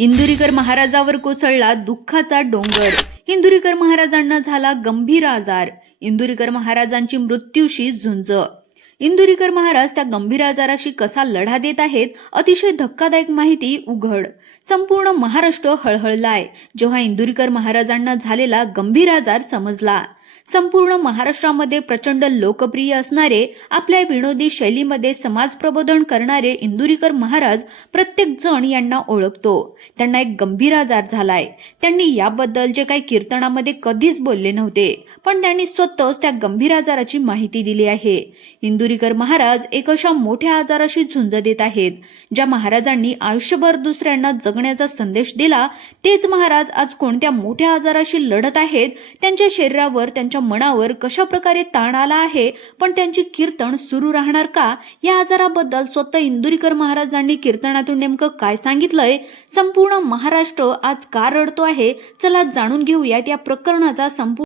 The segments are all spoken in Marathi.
इंदुरीकर महाराजावर कोसळला दुःखाचा डोंगर. इंदुरीकर महाराजांना झाला गंभीर आजार. इंदुरीकर महाराजांची मृत्यूशी झुंज. इंदुरीकर महाराज त्या गंभीर आजाराशी कसा लढा देत आहेत, अतिशय धक्कादायक माहिती उघड. संपूर्ण महाराष्ट्र हळहळलाय जेव्हा इंदुरीकर महाराजांना झालेला गंभीर आजार समजला. संपूर्ण महाराष्ट्रामध्ये प्रचंड लोकप्रिय असणारे, आपल्या विनोदी शैलीमध्ये समाज प्रबोधन करणारे इंदुरीकर महाराज प्रत्येक जण यांना ओळखतो. त्यांना एक गंभीर आजार झालाय. त्यांनी याबद्दल जे काही कीर्तनामध्ये कधीच बोलले नव्हते, पण त्यांनी स्वतःच त्या गंभीर आजाराची माहिती दिली आहे. इंदुरीकर महाराज एक अशा मोठ्या आजाराशी झुंज देत आहेत, ज्या महाराजांनी आयुष्यभर दुसऱ्यांना जगण्याचा संदेश दिला, तेच महाराज आज कोणत्या मोठ्या आजाराशी लढत आहेत. त्यांच्या शरीरावर, त्यांच्या मनावर कशा प्रकारे ताण आला आहे, पण त्यांची कीर्तन सुरू राहणार का, या आजाराबद्दल स्वतः इंदुरीकर महाराजांनी कीर्तनातून नेमकं काय सांगितलंय, संपूर्ण महाराष्ट्र आज का रडतो आहे, चला जाणून घेऊयात या प्रकरणाचा संपूर्ण.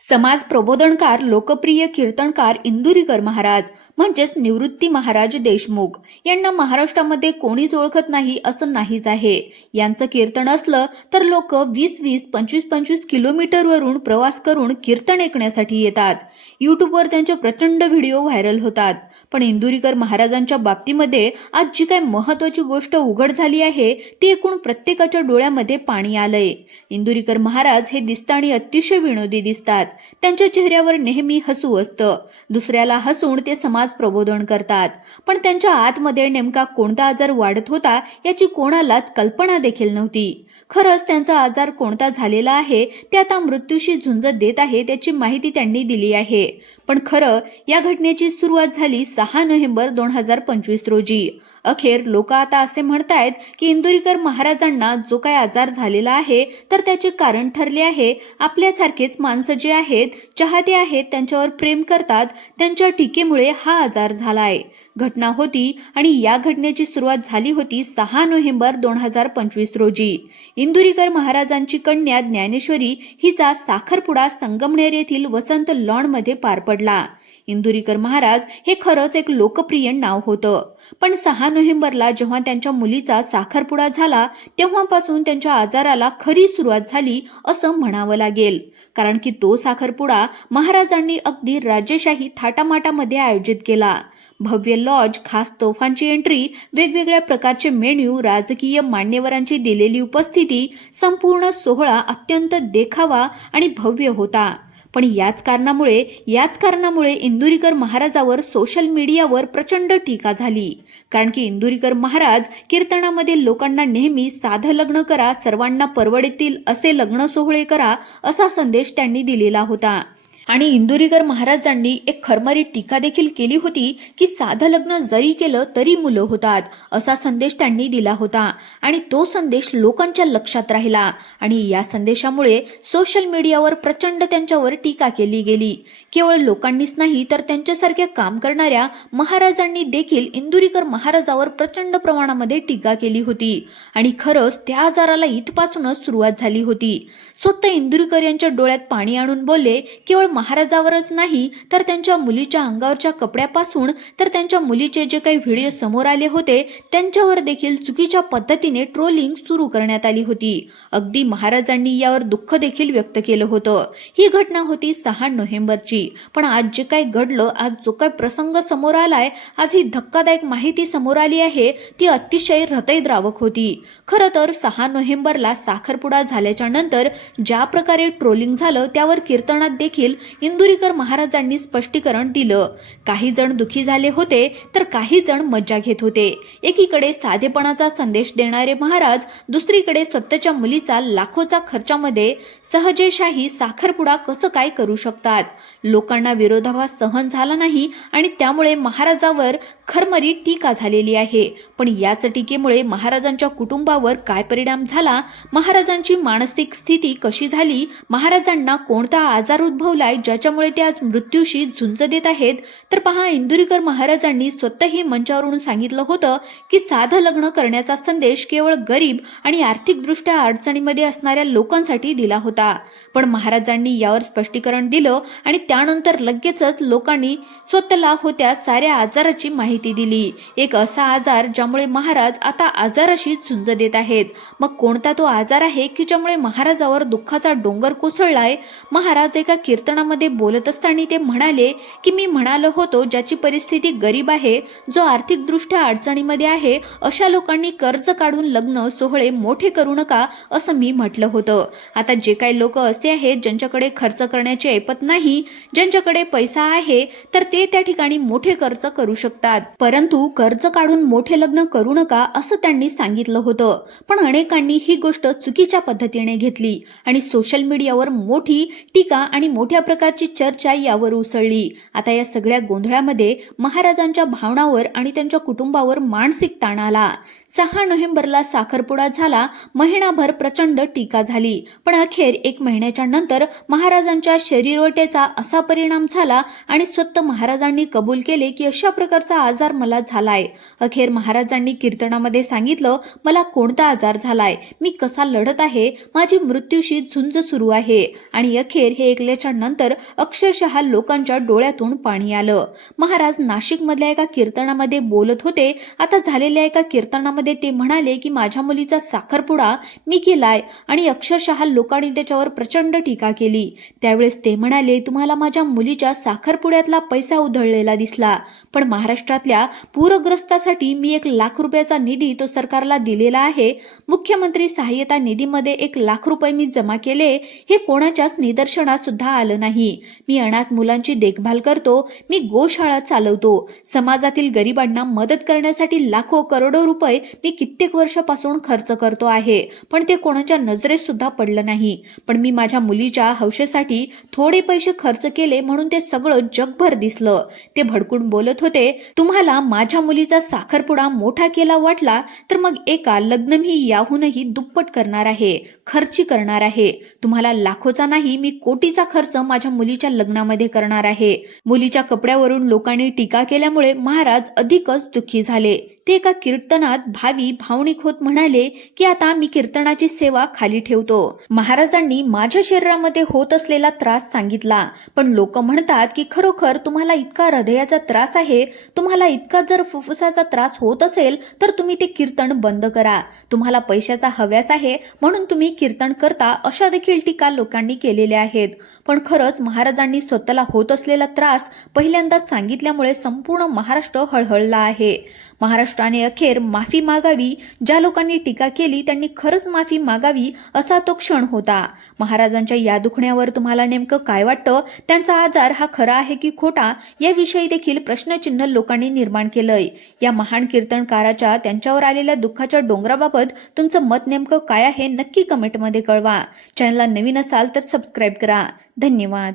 समाज प्रबोधनकार, लोकप्रिय कीर्तनकार इंदुरीकर महाराज म्हणजेच निवृत्ती महाराज देशमुख यांना महाराष्ट्रामध्ये कोणीच ओळखत नाही असं नाहीच आहे. यांचं कीर्तन असलं तर लोक 20-20, 25-25 किलोमीटरवरून प्रवास करून कीर्तन ऐकण्यासाठी येतात. युट्यूबवर त्यांचे प्रचंड व्हिडिओ व्हायरल होतात. पण इंदुरीकर महाराजांच्या बाबतीमध्ये आज जी काय महत्वाची गोष्ट उघड झाली आहे, ती ऐकून प्रत्येकाच्या डोळ्यामध्ये पाणी आलंय. इंदुरीकर महाराज हे दिसताना अतिशय विनोदी दिसतात. त्यांच्या चेहऱ्यावर नेहमी हसू असतं. दुसऱ्याला हसून ते समाज प्रबोधन करतात. पण त्यांच्या आतमध्ये नेमका कोणता आजार वाढत होता, याची कोणालाच कल्पना देखील नव्हती. खरंच त्यांचा आजार कोणता झालेला आहे, ते आता मृत्यूशी झुंज देत आहे, त्याची माहिती त्यांनी दिली आहे. पण खरं या घटनेची सुरुवात झाली 6 नोव्हेंबर 2025 रोजी. अखेर लोक आता असे म्हणतायत की इंदुरीकर महाराजांना जो काही आजार झालेला आहे, तर त्याचे कारण ठरले आहे आपल्यासारखेच माणसं जे आहेत, चाहते आहेत, त्यांच्यावर प्रेम करतात, त्यांच्या टीकेमुळे हा आजार झालाय. घटना होती आणि या घटनेची सुरुवात झाली होती 6 नोव्हेंबर 2025 रोजी. इंदुरीकर महाराजांची कन्या ज्ञानेश्वरी हिचा साखरपुडा संगमनेर येथील वसंत लॉन मध्ये पार पडला. इंदुरीकर महाराज हे खरंच एक लोकप्रिय नाव होतं. पण 6 नोव्हेंबरला जेव्हा त्यांच्या मुलीचा साखरपुडा झाला, तेव्हापासून त्यांच्या आजाराला खरी सुरुवात झाली असं म्हणावं लागेल. कारण की तो साखरपुडा महाराजांनी अगदी राजेशाही थाटामाटामध्ये आयोजित केला. भव्य लॉज, खास तोफांची एंट्री, वेगवेगळ्या प्रकारचे मेन्यू, राजकीय मान्यवरांची दिलेली उपस्थिती, संपूर्ण सोहळा अत्यंत देखावा आणि भव्य होता. पण याच कारणामुळे इंदुरीकर महाराजावर सोशल मीडियावर प्रचंड टीका झाली. कारण की इंदुरीकर महाराज कीर्तनामध्ये लोकांना नेहमी साधं लग्न करा, सर्वांना परवडतील असे लग्न सोहळे करा, असा संदेश त्यांनी दिलेला होता. आणि इंदुरीकर महाराजांनी एक खरमरी टीका देखील केली होती की साधं लग्न जरी केलं तरी मुलं होतात, असा संदेश त्यांनी दिला होता. आणि तो संदेश लोकांच्या लक्षात राहिला आणि या संदेशामुळे सोशल मीडियावर प्रचंड त्यांच्यावर टीका केली गेली. केवळ लोकांनीच नाही तर त्यांच्यासारख्या काम करणाऱ्या महाराजांनी देखील इंदुरीकर महाराजावर प्रचंड प्रमाणामध्ये टीका केली होती. आणि खरंच त्या आजाराला इथपासूनच सुरुवात झाली होती. स्वतः इंदुरीकर यांच्या डोळ्यात पाणी आणून बोलले, केवळ महाराजावरच नाही तर त्यांच्या मुलीच्या अंगावरच्या कपड्यापासून तर त्यांच्या मुलीचे जे काही व्हिडिओ समोर आले होते, त्यांच्यावर देखील चुकीच्या पद्धतीने ट्रोलिंग सुरू करण्यात आली होती. अगदी महाराजांनी यावर दुःख देखील व्यक्त केलं होतं. ही घटना होती 6 नोव्हेंबरची. पण आज जे काही घडलं, आज जो काही प्रसंग समोर आलाय, आज ही धक्कादायक माहिती समोर आली आहे, ती अतिशय हृदयद्रावक होती. खरं तर 6 नोव्हेंबरला साखरपुडा झाल्याच्या नंतर ज्या प्रकारे ट्रोलिंग झालं, त्यावर कीर्तनात देखील इंदुरीकर महाराजांनी स्पष्टीकरण दिलं. काही जण दुखी झाले होते तर काही जण मज्जा घेत होते. एकीकडे साधेपणाचा संदेश देणारे महाराज, दुसरीकडे स्वतःच्या मुलीचा लाखोचा खर्चामध्ये सहजेशाही साखरपुडा कसं काय करू शकतात. लोकांना विरोधाभास सहन झाला नाही आणि त्यामुळे महाराजावर खरमरी टीका झालेली आहे. पण याच टीकेमुळे महाराजांच्या कुटुंबावर काय परिणाम झाला, महाराजांची मानसिक स्थिती कशी झाली, महाराजांना कोणता आजार उद्भवलाय, काय ज्याच्यामुळे ते आज मृत्यूशी झुंज देत आहेत? तर पहा, इंदुरीकर महाराजांनी स्वतःही मंचावरून सांगितलं होतं की साधं लग्न करण्याचा संदेश केवळ गरीब आणि आर्थिकदृष्ट्या अडचणीमध्ये असणाऱ्या लोकांसाठी दिला होता. पण महाराजांनी यावर स्पष्टीकरण दिलं आणि त्यानंतर लगेचच लोकांनी स्वतःला होत्या साऱ्या आजाराची माहिती दिली. एक असा आजार ज्यामुळे महाराज आता आजाराशी झुंज देत आहेत. मग कोणता तो आजार आहे की ज्यामुळे महाराजावर दुःखाचा डोंगर कोसळलाय? महाराज एका कीर्तनामध्ये बोलत असताना ते म्हणाले की मी म्हणालो होतो ज्याची परिस्थिती गरीब आहे, जो आर्थिकदृष्ट्या अडचणीमध्ये आहे, अशा लोकांनी कर्ज काढून लग्न सोहळे मोठे करू नका असं मी म्हटलं होतं. आता जे काही लोक असे आहेत ज्यांच्याकडे खर्च करण्याची ऐपत नाही, ज्यांच्याकडे पैसा आहे, तर ते त्या ठिकाणी मोठे खर्च करू शकतात, परंतु कर्ज काढून मोठे लग्न करू नका असं त्यांनी सांगितलं होतं. पण अनेकांनी ही गोष्ट चुकीच्या पद्धतीने घेतली आणि सोशल मीडियावर मोठी टीका आणि मोठ्या प्रकारची चर्चा यावर उसळली. आता या सगळ्या गोंधळामध्ये महाराजांच्या भावनावर आणि त्यांच्या कुटुंबावर मानसिक ताण आला. 6 नोव्हेंबरला साखरपुडा झाला. महिनाभर प्रचंड टीका झाली, पण अखेर 1 महिन्याच्या नंतर महाराजांच्या शरीरवटेचा असा परिणाम झाला आणि स्वतः महाराजांनी कबूल केले की अशा प्रकारचा आजार मला झालाय. अखेर महाराजांनी कीर्तनामध्ये सांगितलं, मला कोणता आजार झालाय, मी कसा लढत आहे, माझी मृत्यूशी झुंज सुरू आहे. आणि अखेर हे ऐकल्याच्या नंतर अक्षरशः लोकांच्या डोळ्यातून पाणी आलं. महाराज नाशिक मधल्या एका कीर्तनामध्ये बोलत होते. आता झालेल्या एका कीर्तनामध्ये ते म्हणाले की माझ्या मुलीचा साखरपुडा मी केलाय आणि अक्षरशः लोकांनी त्याच्यावर प्रचंड टीका केली. त्यावेळेस ते म्हणाले, तुम्हाला माझ्या मुलीच्या साखरपुड्यातला पैसा उधळलेला दिसला, पण महाराष्ट्रातल्या पूरग्रस्तासाठी मी 1 लाख रुपयाचा निधी तो सरकारला दिलेला आहे. मुख्यमंत्री सहाय्यता निधीमध्ये 1 लाख रुपये मी जमा केले. हे कोणाच्याच निदर्शनास सुद्धा आलं नाही. मी अनाथ मुलांची देखभाल करतो, मी गोशाळा चालवतो, समाजातील गरिबांना मदत करण्यासाठी लाखो करोडो रुपये मी कित्येक वर्षापासून खर्च करतो आहे, पण ते कोणाच्या नजरेत सुद्धा पडलं नाही. पण मी माझ्या मुलीच्या हौशेसाठी थोडे पैसे खर्च केले म्हणून ते सगळं जगभर दिसलं. ते भडकून बोलत होते, तुम्हाला माझ्या मुलीचा साखरपुडा मोठा केला वाटला तर मग एका लग्न मी याहूनही दुप्पट करणार आहे, खर्ची करणार आहे. तुम्हाला लाखोचा नाही, मी कोटीचा खर्च माझ्या मुलीच्या लग्नामध्ये करणार आहे. मुलीच्या कपड्यावरून लोकांनी टीका केल्यामुळे महाराज अधिकच दुःखी झाले. ते एका कीर्तनात भावनिक होत म्हणाले की आता मी कीर्तनाची सेवा खाली ठेवतो. महाराजांनी माझ्या शरीरामध्ये होत असलेला त्रास सांगितला, पण लोक म्हणतात की खरोखर तुम्हाला इतका हृदयाचा त्रास आहे, तुम्हाला इतका जर फुफ्फुसाचा त्रास होत असेल तर तुम्ही ते कीर्तन बंद करा. तुम्हाला पैशाचा हव्यास आहे म्हणून तुम्ही कीर्तन करता, अशा देखील टीका लोकांनी केलेल्या आहेत. पण खरंच महाराजांनी स्वतःला होत असलेला त्रास पहिल्यांदाच सांगितल्यामुळे संपूर्ण महाराष्ट्र हळहळला आहे. महाराष्ट्राने अखेर माफी मागावी. ज्या लोकांनी टीका केली त्यांनी खरंच माफी मागावी असा तो क्षण होता. महाराजांच्या या दुखण्यावर तुम्हाला नेमकं काय वाटतं? त्यांचा आजार हा खरा आहे की खोटा, याविषयी देखील प्रश्नचिन्ह लोकांनी निर्माण केलंय. या महान कीर्तनकाराच्या त्यांच्यावर आलेल्या दुःखाच्या डोंगराबाबत तुमचं मत नेमकं काय आहे नक्की कमेंटमध्ये कळवा. चॅनलला नवीन असाल तर सबस्क्राईब करा. धन्यवाद.